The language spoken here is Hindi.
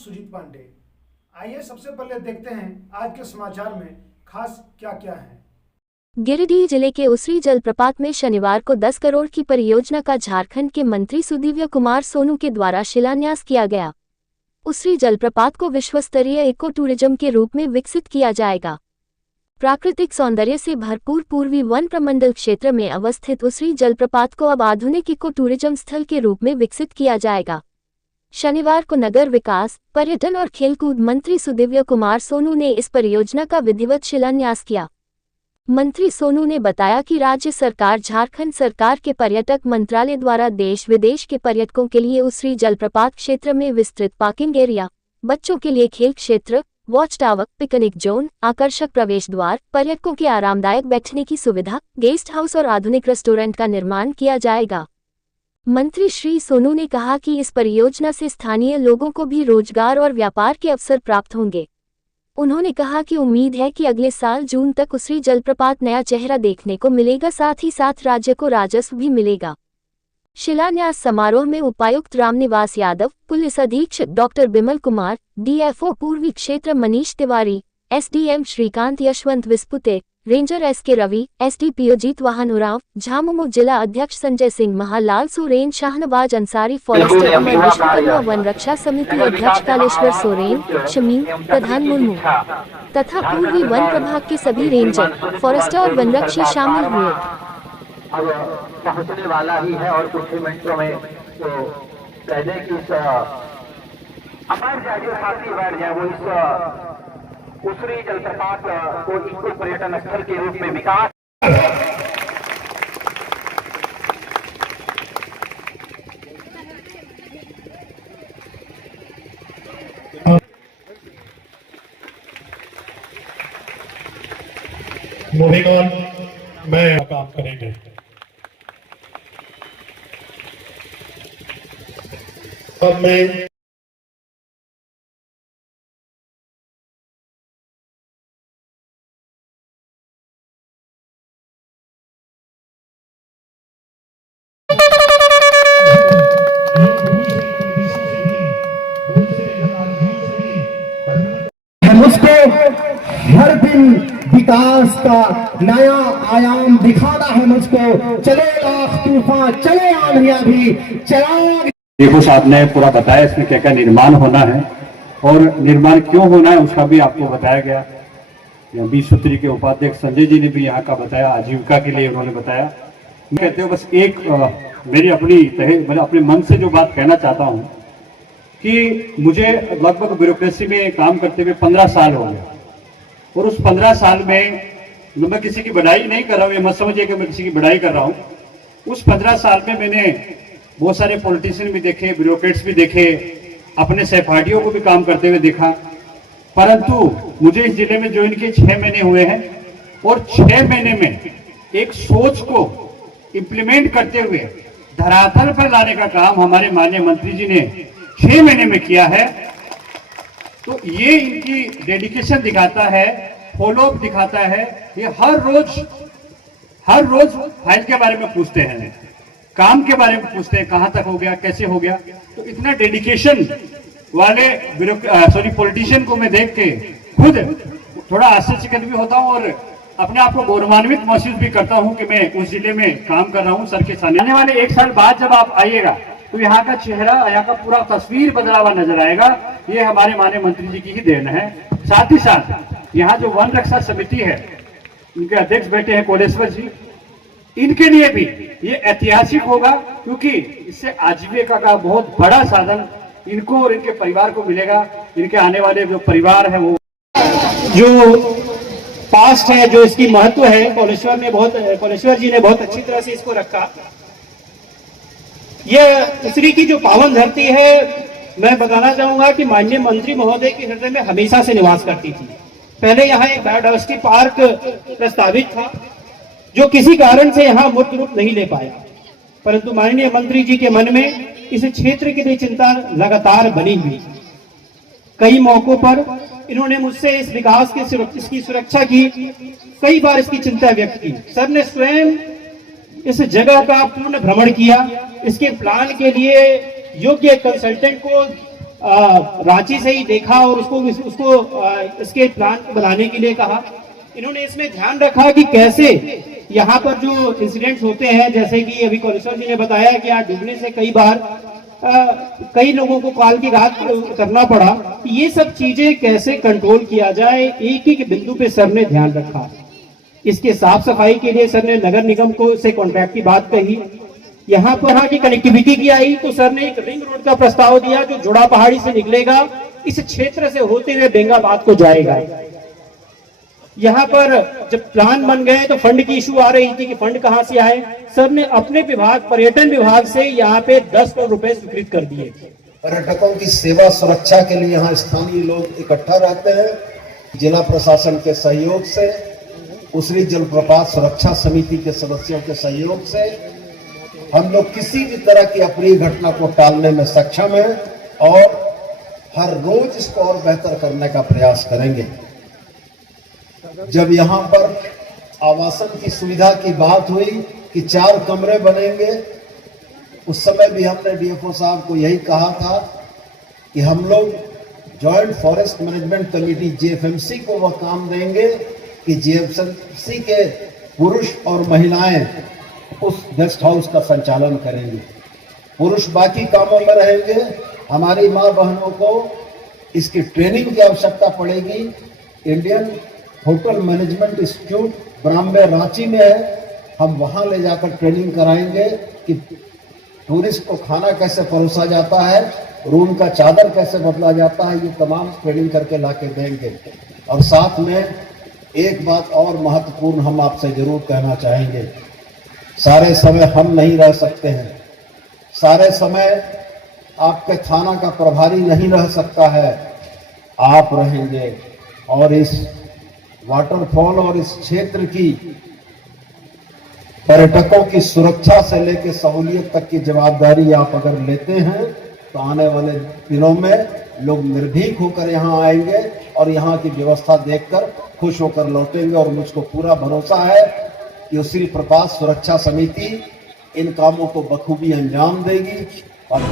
सुजीत पांडे। आइए सबसे पहले देखते हैं आज के समाचार में खास क्या क्या है। गिरिडीह जिले के उसरी जलप्रपात में शनिवार को 10 करोड़ की परियोजना का झारखंड के मंत्री सुदिव्य कुमार सोनू के द्वारा शिलान्यास किया गया। उसरी जलप्रपात को विश्वस्तरीय इको टूरिज्म के रूप में विकसित किया जाएगा। प्राकृतिक सौंदर्य से भरपूर पूर्वी वन प्रमंडल क्षेत्र में अवस्थित उसरी जलप्रपात को अब आधुनिक इको टूरिज्म स्थल के रूप में विकसित किया जाएगा। शनिवार को नगर विकास, पर्यटन और खेलकूद मंत्री सुदिव्य कुमार सोनू ने इस परियोजना का विधिवत शिलान्यास किया। मंत्री सोनू ने बताया कि राज्य सरकार झारखंड सरकार के पर्यटक मंत्रालय द्वारा देश विदेश के पर्यटकों के लिए उसरी जलप्रपात क्षेत्र में विस्तृत पार्किंग एरिया, बच्चों के लिए खेल क्षेत्र, वॉच टावर, पिकनिक जोन, आकर्षक प्रवेश द्वार, पर्यटकों के आरामदायक बैठने की सुविधा, गेस्ट हाउस और आधुनिक रेस्टोरेंट का निर्माण किया जाएगा। मंत्री श्री सोनू ने कहा कि इस परियोजना से स्थानीय लोगों को भी रोजगार और व्यापार के अवसर प्राप्त होंगे। उन्होंने कहा कि उम्मीद है कि अगले साल जून तक उसरी जलप्रपात नया चेहरा देखने को मिलेगा, साथ ही साथ राज्य को राजस्व भी मिलेगा। शिलान्यास समारोह में उपायुक्त रामनिवास यादव, पुलिस अधीक्षक डॉक्टर बिमल कुमार, डीएफओ पूर्वी क्षेत्र Manish Tiwari, SDM Shrikant Yashwant Vispute, ranger SK Ravi, SDPO Jeet Vahan Oraon, Jhamumo जिला अध्यक्ष संजय सिंह महालाल सोरेन, शाहनवाज अंसारी, फॉरेस्टर अमर विश्वकर्मा, वन रक्षा समिति अध्यक्ष कालेश्वर सोरेन, शमीम, प्रधान मुर्मू तथा पूर्वी वन प्रभाग के सभी रेंजर, फॉरेस्टर और वनरक्षी शामिल हुए। अब पहुंचने वाला ही है और कुछ ही मिनटों में तो पहले की अमर जाए जो साथी बैठ जाए वो इस उसरी जलप्रपात को इको पर्यटन स्थल के रूप में विकास मूविंग ऑन मैं काम करेंगे। अब मैं मुझको हर दिन विकास का नया आयाम दिखाना है। मुझको चले लाख तूफान, चले आंधियां भी, चला। देखो साहब ने पूरा बताया इसमें क्या क्या निर्माण होना है और निर्माण क्यों होना है उसका भी आपको बताया गया। 20 सूत्री के उपाध्यक्ष संजय जी ने भी यहाँ का बताया, आजीविका के लिए उन्होंने बताया। मैं कहते हो बस एक मेरी अपने मन से जो बात कहना चाहता हूँ कि मुझे लगभग ब्यूरोक्रेसी में काम करते हुए 15 साल हो गए और उस 15 साल में मैं किसी की बड़ाई नहीं कर रहा हूँ, ये मत समझिए कि मैं किसी की बड़ाई कर रहा हूँ। उस 15 साल में मैंने बहुत सारे पॉलिटिशियन भी देखे, ब्यूरोक्रेट्स भी देखे, अपने सहपाठियों को भी काम करते हुए देखा, परंतु मुझे इस जिले में ज्वाइन किए 6 महीने हुए हैं और 6 महीने में एक सोच को इम्प्लीमेंट करते हुए धरातल पर लाने का काम हमारे माननीय मंत्री जी ने 6 महीने में किया है। तो ये इनकी डेडिकेशन दिखाता है, फॉलोअप दिखाता है। ये हर रोज फाइल के बारे में पूछते हैं, काम के बारे में पूछते हैं, कहां तक हो गया, कैसे हो गया। तो इतना डेडिकेशन वाले पॉलिटिशियन को मैं देख के खुद थोड़ा आश्चर्यचकित भी होता हूं और अपने आप को गौरवान्वित महसूस भी करता हूं कि मैं उस जिले में काम कर रहा हूं सर के सामने। आने वाले 1 साल बाद जब आप आइएगा तो यहाँ का चेहरा, यहाँ का पूरा तस्वीर बदला हुआ नजर आएगा। ये हमारे माननीय मंत्री जी की ही देन है। साथ ही साथ यहाँ जो वन रक्षा समिति है, उनके अध्यक्ष बैठे हैं कोलेश्वर जी, इनके लिए भी ये ऐतिहासिक होगा क्योंकि इससे आजीविका का बहुत बड़ा साधन इनको और इनके परिवार को मिलेगा। इनके आने वाले जो परिवार है वो जो पास्ट है, जो इसकी महत्व है, कोलेश्वर जी ने बहुत अच्छी तरह से इसको रखा। यह उसरी की जो पावन धरती है, मैं बताना चाहूंगा कि माननीय मंत्री महोदय के हृदय में हमेशा से निवास करती थी। पहले यहाँ एक बायोडायवर्सिटी पार्क प्रस्तावित था जो किसी कारण से यहाँ मूर्त रूप नहीं ले पाया, परंतु माननीय मंत्री जी के मन में इस क्षेत्र के लिए चिंता लगातार बनी हुई। कई मौकों पर इन्होंने मुझसे इस विकास की इसकी सुरक्षा की कई बार इसकी चिंता व्यक्त की। सर ने स्वयं इस जगह का पूर्ण भ्रमण किया, इसके प्लान के लिए योग्य कंसल्टेंट को रांची से ही देखा और उसको इसके प्लान को बनाने के लिए कहा। इन्होंने इसमें ध्यान रखा कि कैसे यहाँ पर जो इंसिडेंट्स होते हैं, जैसे कि अभी कॉलेश्वर जी ने बताया कि यहाँ डूबने से कई बार कई लोगों को काल की रात करना पड़ा, ये सब चीजें कैसे कंट्रोल किया जाए, एक एक बिंदु पे सर ने ध्यान रखा। इसके साफ सफाई के लिए सर ने नगर निगम को से कॉन्ट्रैक्ट की बात कही। यहाँ पर की कनेक्टिविटी की आई तो सर ने एक रिंग रोड का प्रस्ताव दिया जो जोड़ा पहाड़ी से निकलेगा, इस क्षेत्र से होते हुए बेंगाबाद को जाएगा। यहाँ पर जब प्लान बन गए तो फंड की इशू आ रही थी कि फंड कहां से आए। सर ने अपने विभाग, पर्यटन विभाग से यहाँ पे 10 करोड़ रुपए स्वीकृत कर दिए। पर्यटकों की सेवा सुरक्षा के लिए यहाँ स्थानीय लोग इकट्ठा रहते हैं। जिला प्रशासन के सहयोग से, उसरी जलप्रपात सुरक्षा समिति के सदस्यों के सहयोग से हम लोग किसी भी तरह की अप्रिय घटना को टालने में सक्षम हैं और हर रोज इसको और बेहतर करने का प्रयास करेंगे। जब यहाँ पर आवासन की सुविधा की बात हुई कि 4 कमरे बनेंगे, उस समय भी हमने डीएफओ साहब को यही कहा था कि हम लोग जॉइंट फॉरेस्ट मैनेजमेंट कमेटी जेएफएमसी को वह काम देंगे कि जेएफएमसी के पुरुष और महिलाएं उस गेस्ट हाउस का संचालन करेंगे। पुरुष बाकी कामों में रहेंगे। हमारी माँ बहनों को इसकी ट्रेनिंग की आवश्यकता पड़ेगी। इंडियन होटल मैनेजमेंट इंस्टीट्यूट ब्राह्मणे रांची में है, हम वहां ले जाकर ट्रेनिंग कराएंगे कि टूरिस्ट को खाना कैसे परोसा जाता है, रूम का चादर कैसे बदला जाता है, ये तमाम ट्रेनिंग करके लाके देंगे। और साथ में एक बात और महत्वपूर्ण हम आपसे जरूर कहना चाहेंगे, सारे समय हम नहीं रह सकते हैं, सारे समय आपके थाना का प्रभारी नहीं रह सकता है, आप रहेंगे। और इस वाटरफॉल और इस क्षेत्र की पर्यटकों की सुरक्षा से लेकर सहूलियत तक की जवाबदारी आप अगर लेते हैं तो आने वाले दिनों में लोग निर्भीक होकर यहाँ आएंगे और यहाँ की व्यवस्था देखकर खुश होकर लौटेंगे। और मुझको पूरा भरोसा है कि उसरी प्रपात सुरक्षा समिति इन कामों को बखूबी अंजाम देगी। और